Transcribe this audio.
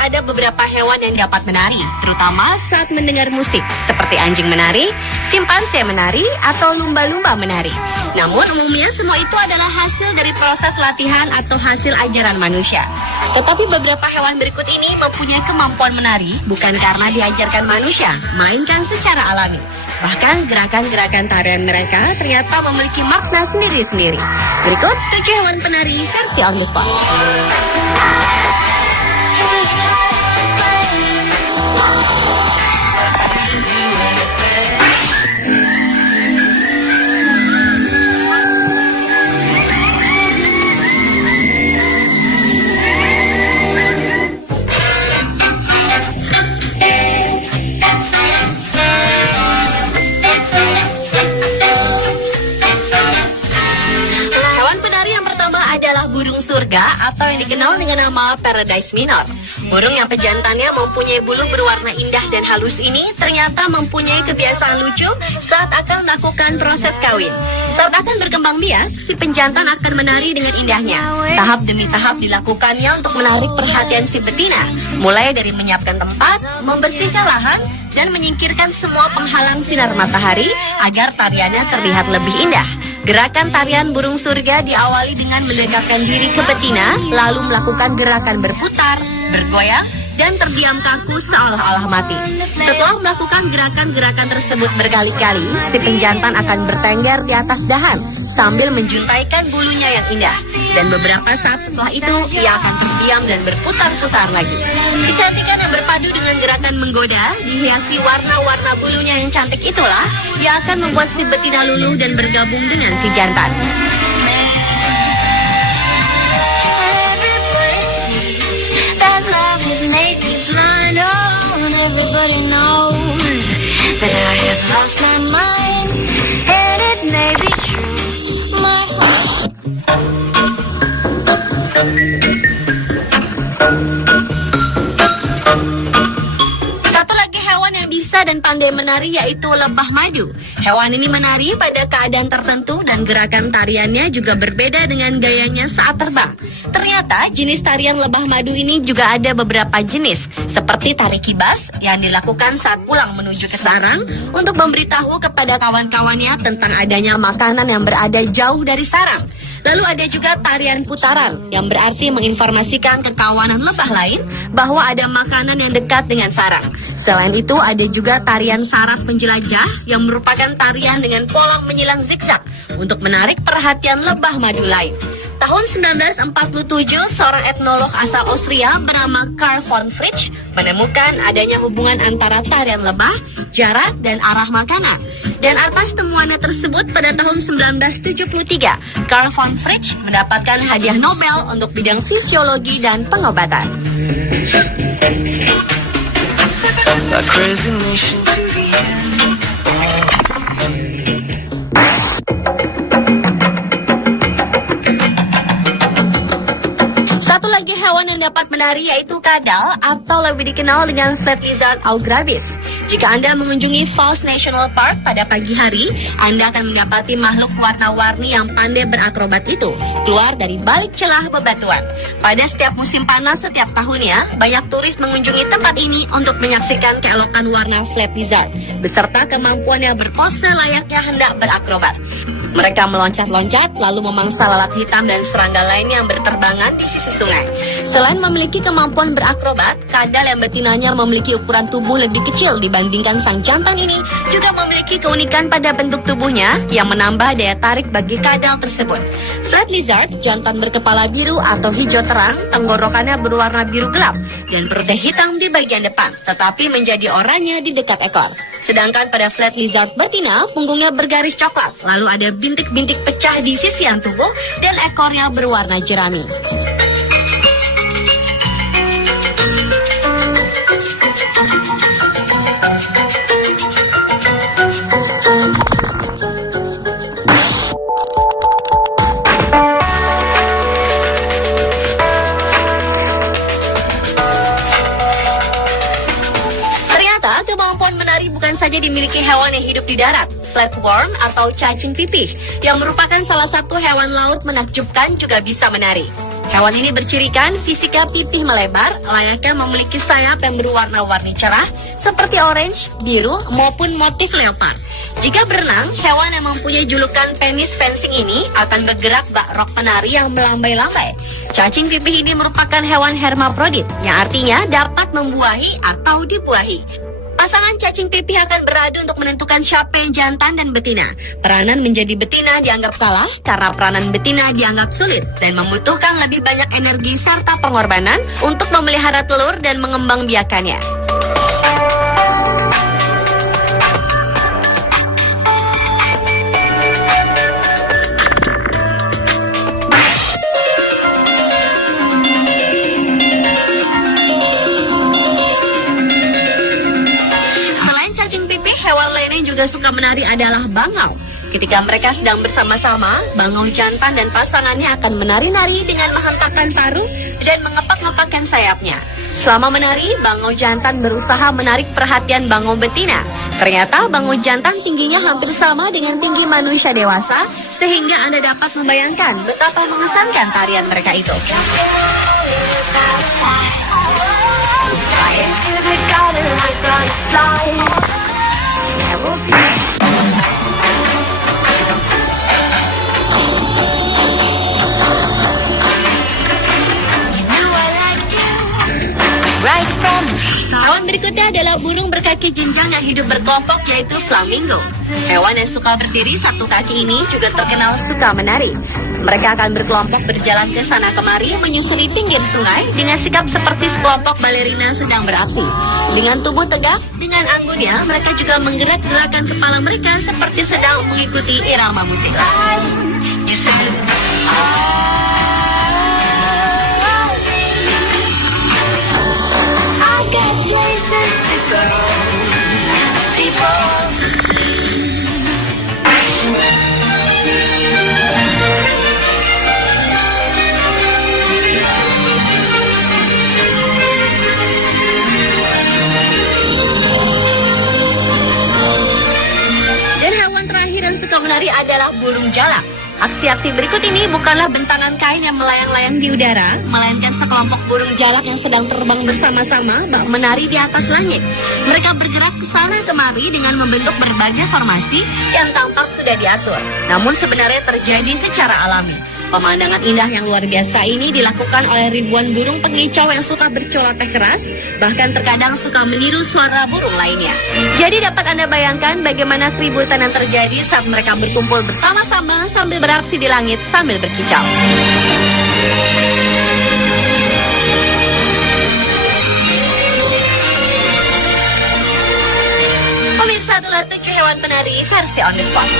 ada beberapa hewan yang dapat menari, terutama saat mendengar musik, seperti anjing menari, simpanse menari, atau lumba-lumba menari. Namun umumnya semua itu adalah hasil dari proses latihan atau hasil ajaran manusia. Tetapi beberapa hewan berikut ini mempunyai kemampuan menari bukan karena diajarkan manusia, melainkan secara alami. Bahkan gerakan-gerakan tarian mereka ternyata memiliki makna sendiri-sendiri. Berikut 7 hewan penari versi on the spot. Burung surga atau yang dikenal dengan nama Paradise Minor. Burung yang pejantannya mempunyai bulu berwarna indah dan halus ini ternyata mempunyai kebiasaan lucu saat akan melakukan proses kawin. Saat akan berkembang biak, si penjantan akan menari dengan indahnya. Tahap demi tahap dilakukannya untuk menarik perhatian si betina, mulai dari menyiapkan tempat, membersihkan lahan, dan menyingkirkan semua penghalang sinar matahari agar tariannya terlihat lebih indah. Gerakan tarian burung surga diawali dengan mendekatkan diri ke betina, lalu melakukan gerakan berputar, bergoyang, dan terdiam kaku seolah-olah mati. Setelah melakukan gerakan-gerakan tersebut berkali-kali, si penjantan akan bertengger di atas dahan sambil menjuntaikan bulunya yang indah. Dan beberapa saat setelah itu, ia akan terdiam dan berputar-putar lagi. Kecantikan yang berpadu dengan gerakan menggoda, dihiasi warna-warna bulunya yang cantik itulah yang akan membuat si betina luluh dan bergabung dengan si jantan. Everybody knows that I have lost my mind, and it may be true. My Satu lagi hewan yang bisa dan pandai menari yaitu lebah madu. Hewan ini menari pada keadaan tertentu dan gerakan tariannya juga berbeda dengan gayanya saat terbang. Ternyata jenis tarian lebah madu ini juga ada beberapa jenis, seperti tari kibas yang dilakukan saat pulang menuju ke sarang untuk memberitahu kepada kawan-kawannya tentang adanya makanan yang berada jauh dari sarang. Lalu ada juga tarian putaran yang berarti menginformasikan ke kawanan lebah lain bahwa ada makanan yang dekat dengan sarang. Selain itu ada juga tarian syarat penjelajah yang merupakan tarian dengan pola menyilang zigzag untuk menarik perhatian lebah madu lain. Tahun 1947, seorang etnolog asal Austria bernama Karl von Fritsch menemukan adanya hubungan antara tarian lebah, jarak, dan arah makanan. Dan atas temuannya tersebut pada tahun 1973, Karl von Fritsch mendapatkan hadiah Nobel untuk bidang fisiologi dan pengobatan. Satu lagi hewan yang dapat menari yaitu kadal atau lebih dikenal dengan flat lizard augrabis. Jika Anda mengunjungi Falls National Park pada pagi hari, Anda akan mendapati makhluk warna-warni yang pandai berakrobat itu keluar dari balik celah bebatuan. Pada setiap musim panas setiap tahunnya, banyak turis mengunjungi tempat ini untuk menyaksikan keelokan warna flat lizard beserta kemampuannya berpose layaknya hendak berakrobat. Mereka meloncat-loncat lalu memangsa lalat hitam dan serangga lainnya yang berterbangan di sisi sungai. Selain memiliki kemampuan berakrobat, kadal yang betinanya memiliki ukuran tubuh lebih kecil dibandingkan sang jantan ini juga memiliki keunikan pada bentuk tubuhnya yang menambah daya tarik bagi kadal tersebut. Flat lizard, jantan berkepala biru atau hijau terang, tenggorokannya berwarna biru gelap dan perutnya hitam di bagian depan, tetapi menjadi oranye di dekat ekor. Sedangkan pada flat lizard betina, punggungnya bergaris coklat, lalu ada bintik-bintik pecah di sisian tubuh dan ekornya berwarna jerami. Ternyata kemampuan menari bukan saja dimiliki hewan yang hidup di darat. Flatworm atau cacing pipih yang merupakan salah satu hewan laut menakjubkan juga bisa menari. Hewan ini bercirikan fisiknya pipih melebar, layaknya memiliki sayap yang berwarna-warni cerah seperti orange, biru, maupun motif leopard. Jika berenang, hewan yang mempunyai julukan penis fencing ini akan bergerak bak rok penari yang melambai-lambai. Cacing pipih ini merupakan hewan hermaprodit, yang artinya dapat membuahi atau dibuahi. Pasangan cacing pipih akan beradu untuk menentukan siapa yang jantan dan betina. Peranan menjadi betina dianggap kalah karena peranan betina dianggap sulit dan membutuhkan lebih banyak energi serta pengorbanan untuk memelihara telur dan mengembangbiakannya. Hewan lainnya juga suka menari adalah bangau. Ketika mereka sedang bersama-sama, bangau jantan dan pasangannya akan menari-nari dengan menghentakkan paruh dan mengepak-ngepakkan sayapnya. Selama menari, bangau jantan berusaha menarik perhatian bangau betina. Ternyata bangau jantan tingginya hampir sama dengan tinggi manusia dewasa, sehingga Anda dapat membayangkan betapa mengesankan tarian mereka itu. Hewan berikutnya adalah burung berkaki jenjang yang hidup berkelompok, yaitu flamingo. Hewan yang suka berdiri satu kaki ini juga terkenal suka menari. Mereka akan berkelompok berjalan ke sana kemari menyusuri pinggir sungai dengan sikap seperti sekelompok balerina sedang beraksi. Dengan tubuh tegak, dengan anggunnya, mereka juga menggerak-gerakan kepala mereka seperti sedang mengikuti irama musik. Dan hewan terakhir yang suka menari adalah burung jalak. Aksi-aksi berikut ini bukanlah bentangan kain yang melayang-layang di udara, melainkan sekelompok burung jalak yang sedang terbang bersama-sama bak menari di atas langit. Mereka bergerak ke sana kemari dengan membentuk berbagai formasi yang tampak sudah diatur, namun sebenarnya terjadi secara alami. Pemandangan indah yang luar biasa ini dilakukan oleh ribuan burung pengicau yang suka berceloteh keras, bahkan terkadang suka meniru suara burung lainnya. Jadi dapat Anda bayangkan bagaimana keributan yang terjadi saat mereka berkumpul bersama-sama sambil beraksi di langit sambil berkicau. Pemirsa, itulah 7 hewan penari versi on the spot.